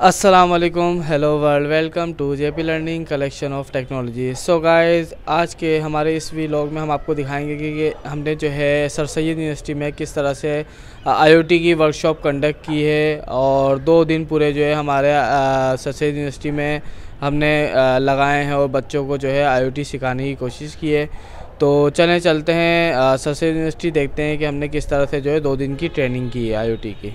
السلام علیکم، hello world, welcome to J P learning collection of technology. So guys, آج کے ہمارے اس ویلاگ میں ہم آپ کو دکھائیں گے کہ ہم نے جو ہے سر سید یونیورسٹی میں کس طرح سے آئی او ٹی کی ورکشاپ کنڈکٹ کی ہے، اور 2 دن پورے جو ہے ہمارے سر سید یونیورسٹی میں ہم نے لگائے ہیں اور بچوں کو جو ہے آئی او ٹی سکھانے کی کوشش کی ہے. تو چلتے ہیں سر سید یونیورسٹی، دیکھتے ہیں کہ ہم نے کس طرح سے جو ہے 2 دن کی ٹریننگ کی ہے آئی او ٹی کی.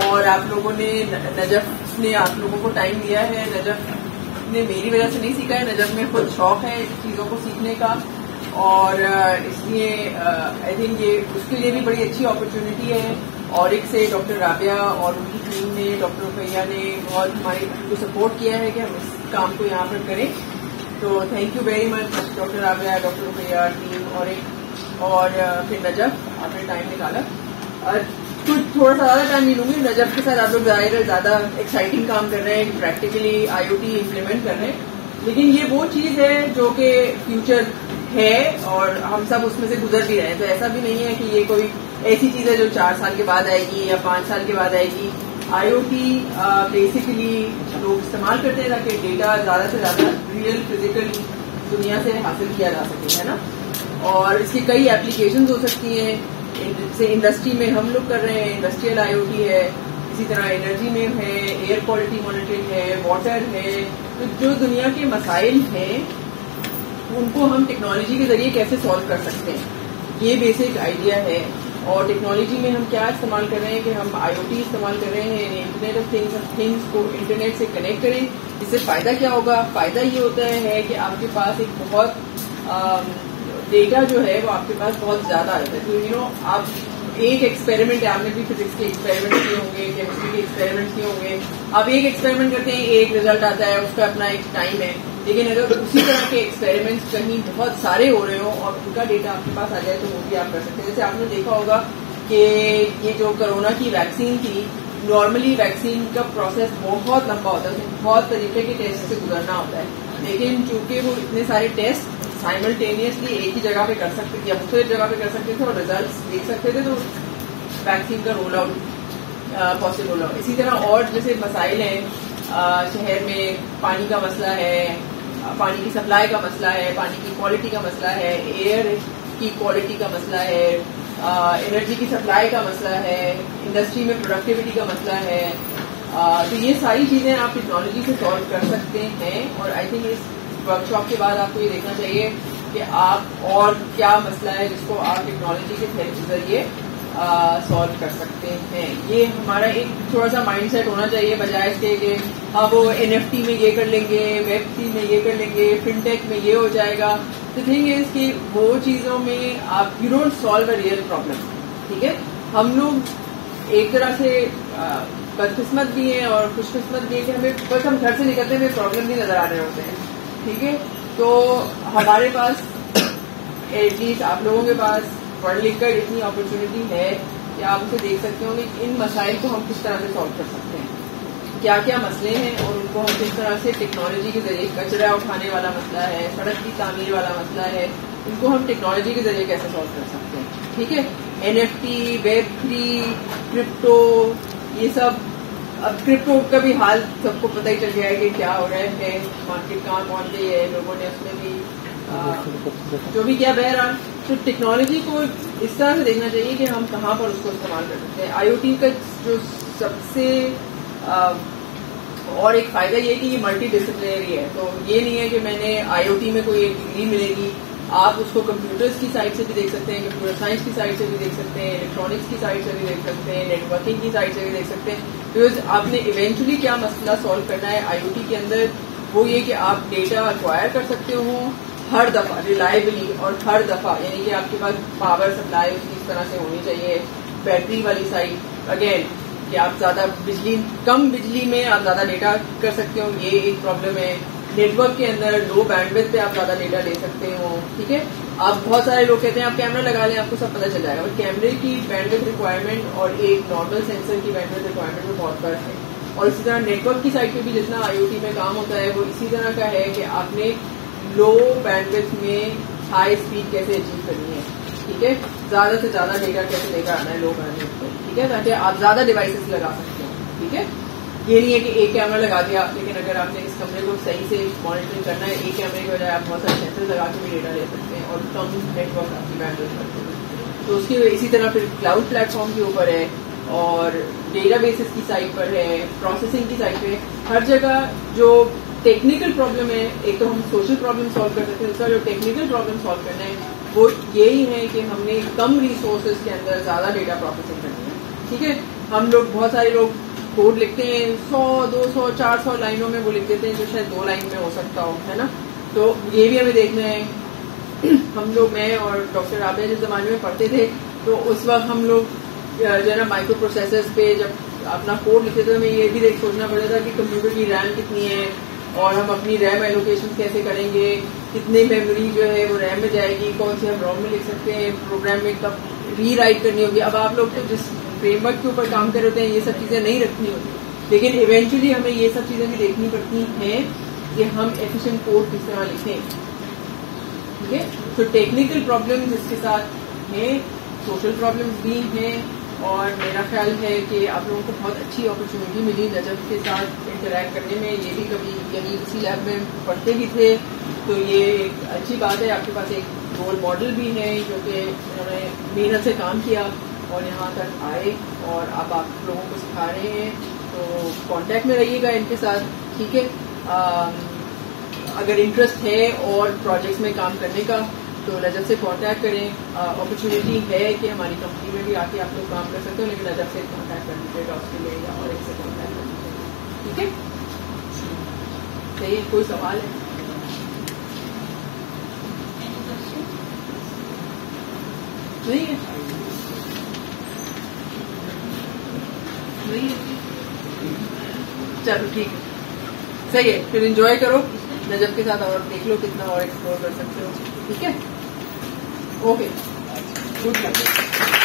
اور آپ لوگوں نے نجف نے آپ لوگوں کو ٹائم دیا ہے. نجف نے میری وجہ سے نہیں سیکھا ہے، نجف میں خود شوق ہے چیزوں کو سیکھنے کا، اور اس لیے آئی تھنک یہ اس کے لیے بھی بڑی اچھی اپرچونٹی ہے. اور ایک سے ڈاکٹر رابعہ اور ان کی ٹیم نے، ڈاکٹر رقیہ نے بہت ہماری کو سپورٹ کیا ہے کہ ہم اس کام کو یہاں پر کریں. تو thank you very much doctor Rabia, doctor Ruqaiya team, اور پھر نجف آپ نے ٹائم نکالا. کچھ تھوڑا سا زیادہ ٹائم نہیں لوں گی. نجف کے ساتھ آپ لوگ زیادہ ایکسائٹنگ کام کر رہے ہیں، پریکٹیکلی آئی او ٹی امپلیمنٹ کر رہے ہیں، لیکن یہ وہ چیز ہے جو کہ فیوچر ہے اور ہم سب اس میں سے گزر بھی رہے ہیں. تو ایسا بھی نہیں ہے کہ یہ کوئی ایسی چیز ہے جو 4 سال کے بعد آئے گی یا 5 سال کے بعد آئے گی. آئی او ٹی بیسیکلی لوگ استعمال کرتے ہیں تاکہ ڈیٹا زیادہ سے زیادہ ریئل فزیکل دنیا سے حاصل کیا جا سکے، ہے نا. اور اس کی کئی اپلیکیشنز ہو سکتی ہیں. جیسے انڈسٹری میں ہم لوگ کر رہے ہیں، انڈسٹریل آئی او ٹی ہے، اسی طرح انرجی میں ہے، ایئر کوالٹی مانیٹرنگ ہے، واٹر ہے. تو جو دنیا کے مسائل ہیں ان کو ہم ٹیکنالوجی کے ذریعے کیسے سالو کر سکتے ہیں، یہ بیسک آئیڈیا ہے. اور ٹیکنالوجی میں ہم کیا استعمال کر رہے ہیں کہ ہم آئی او ٹی استعمال کر رہے ہیں، یعنی انٹرنیٹ آف تھنگس کو انٹرنیٹ سے کنیکٹ کریں. اس سے فائدہ کیا ہوگا؟ فائدہ یہ ہوتا ہے کہ آپ کے پاس ایک بہت ڈیٹا جو ہے وہ آپ کے پاس بہت زیادہ آتا ہے. تو آپ ایک ایکسپیریمنٹ ہے, آپ نے بھی فزکس کے ایکسپیریمنٹ کیے ہوں گے, کیمسٹری کے ایکسپیریمنٹ کیے ہوں گے. آپ ایک ایکسپیریمنٹ کرتے ہیں, ایک ریزلٹ آتا ہے, اس کا اپنا ایک ٹائم ہے. لیکن اگر اسی طرح کے ایکسپیریمنٹس کہیں بہت سارے ہو رہے ہوں اور ان کا ڈیٹا آپ کے پاس آ جائے تو وہ بھی آپ کر سکتے ہیں. جیسے آپ نے دیکھا ہوگا کہ یہ جو کرونا کی ویکسین تھی, نارملی ویکسین کا پروسیس بہت لمبا ہوتا ہے, بہت طریقے کے ٹیسٹ سے گزرنا ہوتا ہے. لیکن چونکہ وہ اتنے سارے ٹیسٹ سائملٹینیسلی ایک ہی جگہ پہ کر سکتے تھے یا مختلف جگہ پہ کر سکتے تھے اور ریزلٹس دیکھ سکتے تھے, تو ویکسین کا رول آؤٹ پاسبل ہو. اسی طرح اور جیسے مسائل ہیں, شہر میں پانی کا مسئلہ ہے, پانی کی سپلائی کا مسئلہ ہے, پانی کی کوالٹی کا مسئلہ ہے, ایئر کی کوالٹی کا مسئلہ ہے, انرجی کی سپلائی کا مسئلہ ہے, انڈسٹری میں پروڈکٹیوٹی کا مسئلہ ہے. تو یہ ساری چیزیں آپ ٹیکنالوجی سے سالو کر سکتے ہیں. اور آئی تھنک اس ورک شاپ کے بعد آپ کو یہ دیکھنا چاہیے کہ آپ اور کیا مسئلہ ہے جس کو آپ ٹیکنالوجی کے ذریعے سالو کر سکتے ہیں. یہ ہمارا ایک تھوڑا سا مائنڈ سیٹ ہونا چاہیے, بجائے اس کے کہ اب وہ NFT میں یہ کر لیں گے, Web3 میں یہ کر لیں گے, فن ٹیک میں یہ ہو جائے گا. The thing is کہ وہ چیزوں میں آپ you don't solve a real problem. ٹھیک ہے, ہم لوگ ایک طرح سے بدقسمت بھی ہیں اور خوش قسمت بھی ہے کہ ہمیں بس ہم گھر سے نکلتے ہیں پرابلم بھی نظر آ رہے ہوتے ہیں. ٹھیک ہے, تو ہمارے پاس ایٹ لیسٹ آپ لوگوں کے پاس پڑھ لکھ کر اتنی اپرچونٹی ہے کہ آپ اسے دیکھ سکتے ہوں کہ ان مسائل کو ہم کس طرح سے سالو کر سکتے ہیں, کیا کیا مسئلے ہیں اور ان کو ہم کس طرح سے ٹیکنالوجی کے ذریعے, کچرا اٹھانے والا مسئلہ ہے, سڑک کی تعمیر والا مسئلہ ہے, ان کو ہم ٹیکنالوجی کے ذریعے کیسے سالو کر سکتے ہیں. ٹھیک ہے, NFT, Web3, کرپٹو, یہ سب. اب کرپٹو کا بھی حال سب کو پتہ ہی چل گیا ہے کہ کیا ہو رہا ہے, مارکیٹ کہاں پہنچ گئی ہے, لوگوں نے اس میں بھی جو بھی کیا. بہرحال تو ٹیکنالوجی کو اس طرح سے دیکھنا چاہیے کہ ہم کہاں پر اس کو استعمال کر سکتے ہیں. IoT کا جو سب سے اور ایک فائدہ یہ کہ یہ ملٹی ڈسپلنری ہے. تو یہ نہیں ہے کہ میں نے IoT میں کوئی ایک ڈگری ملے گی, آپ اس کو کمپیوٹرز کی سائڈ سے بھی دیکھ سکتے ہیں, کمپیوٹر سائنس کی سائڈ سے بھی دیکھ سکتے ہیں, الیکٹرانکس کی سائڈ سے بھی دیکھ سکتے ہیں, نیٹ ورکنگ کی سائڈ سے بھی دیکھ سکتے ہیں. بیکاز آپ نے ایونچولی کیا مسئلہ سالو کرنا ہے IoT کے اندر, وہ یہ کہ آپ ڈیٹا ایکوائر کر سکتے ہوں ہر دفعہ ریلائبلی, اور ہر دفعہ یعنی کہ آپ کے پاس پاور سپلائی اس طرح سے ہونی چاہیے. بیٹری والی سائڈ اگین کہ آپ زیادہ بجلی, کم بجلی میں آپ زیادہ ڈیٹا کر سکتے ہو, یہ ایک پرابلم ہے. نیٹ ورک کے اندر لو بینڈ وڈتھ پہ آپ زیادہ ڈیٹا لے سکتے ہو. ٹھیک ہے, آپ بہت سارے لوگ کہتے ہیں آپ کیمرہ لگا لیں آپ کو سب پتہ چل جائے گا, بٹ کیمرے کی بینڈ وڈتھ ریکوائرمنٹ اور ایک نارمل سینسر کی بینڈ وڈتھ ریکوائرمنٹ میں بہت فرق ہے. اور اسی طرح نیٹ ورک کی سائڈ پہ بھی جتنا IoT میں کام ہوتا ہے وہ اسی طرح کا ہے کہ آپ نے لو بینڈ وڈتھ میں ہائی اسپیڈ کیسے اچیو کرنی ہے. ٹھیک ہے, زیادہ سے زیادہ ڈیٹا کیسے لے کر آنا ہے لو بینڈ وڈتھ پہ. ٹھیک ہے, تاکہ آپ زیادہ ڈیوائسز لگا سکتے ہو. ٹھیک ہے, یہ نہیں ہے کہ ایک کیمرہ لگا دیا, لیکن اگر آپ نے اس کمرے کو صحیح سے مانیٹرنگ کرنا ہے, ایک کیمرے کی بجائے آپ بہت سارے سینسر لگا کے بھی ڈیٹا لے سکتے ہیں اور کم نیٹ ورک آپ کی بینڈ وڈتھ کرتے ہیں. تو اس کی اسی طرح پھر کلاؤڈ پلیٹ فارم کے اوپر ہے اور ڈیٹا بیسز کی سائٹ پر ہے, پروسیسنگ کی سائٹ پہ, ہر جگہ جو ٹیکنیکل پرابلم ہے. ایک تو ہم سوشل پرابلم سالو کر سکتے ہیں, دوسرا جو ٹیکنیکل پرابلم سالو کرنا ہے وہ یہی ہے کہ ہم نے کم ریسورسز کے اندر زیادہ ڈیٹا پروسیسنگ کرنی ہے. ٹھیک ہے, ہم لوگ بہت سارے لوگ کوڈ لکھتے ہیں 100, 200, 400 لائنوں میں, وہ لکھ دیتے ہیں جو شاید 2 لائن میں ہو سکتا ہو, ہے نا. تو یہ بھی ہمیں دیکھنا ہے. ہم لوگ, میں اور ڈاکٹر رابعہ جس زمانے میں پڑھتے تھے تو اس وقت ہم لوگ جو ہے نا مائکرو پروسیسرز پہ جب اپنا کوڈ لکھتے تھے, ہمیں یہ بھی سوچنا پڑتا تھا کہ کمپیوٹر کی ریم کتنی ہے اور ہم اپنی ریم ایلوکیشن کیسے کریں گے, کتنی میموری جو ہے وہ ریم میں جائے گی, کون سی ہم روم میں لکھ سکتے ہیں, پروگرام میں کب ری رائٹ کرنی ہوگی. اب آپ لوگ تو جس فریم ورک کے اوپر کام کر رہے ہوتے ہیں یہ سب چیزیں نہیں رکھنی ہوتی, لیکن ایونچولی ہمیں یہ سب چیزیں بھی دیکھنی پڑتی ہیں کہ ہم ایفیشینٹ کوڈ کس طرح لکھیں. ٹھیک ہے, تو ٹیکنیکل پرابلمز اس کے ساتھ ہیں, سوشل پرابلمز بھی ہیں, اور میرا خیال ہے کہ آپ لوگوں کو بہت اچھی اپرچونیٹی ملی نجف کے ساتھ انٹریکٹ کرنے میں. یہ بھی کبھی یعنی اسی لیب میں پڑھتے بھی تھے, تو یہ ایک اچھی بات ہے. آپ کے پاس ایک رول ماڈل بھی ہے جو کہ انہوں نے محنت سے کام کیا اور یہاں تک آئے اور اب آپ لوگوں کو سکھا رہے ہیں. تو کانٹیکٹ میں رہیے گا ان کے ساتھ. ٹھیک ہے, اگر انٹرسٹ ہے اور پروجیکٹس میں کام کرنے کا تو نجف سے کانٹیکٹ کریں. اپرچونیٹی ہے کہ ہماری کمپنی میں بھی آ کے آپ لوگ کام کر سکتے ہو, لیکن نجف سے کانٹیکٹ کر لیجیے گا اس کے لیے, یا اور ایک سے کانٹیکٹ کر لیجیے. ٹھیک ہے, صحیح. کوئی سوال ہے؟ نہیں ہے چلو ٹھیک ہے صحیح ہے پھر انجوائے کرو نجف کے ساتھ اور دیکھ لو کتنا اور ایکسپلور کر سکتے ہو ٹھیک ہے اوکے گڈ لک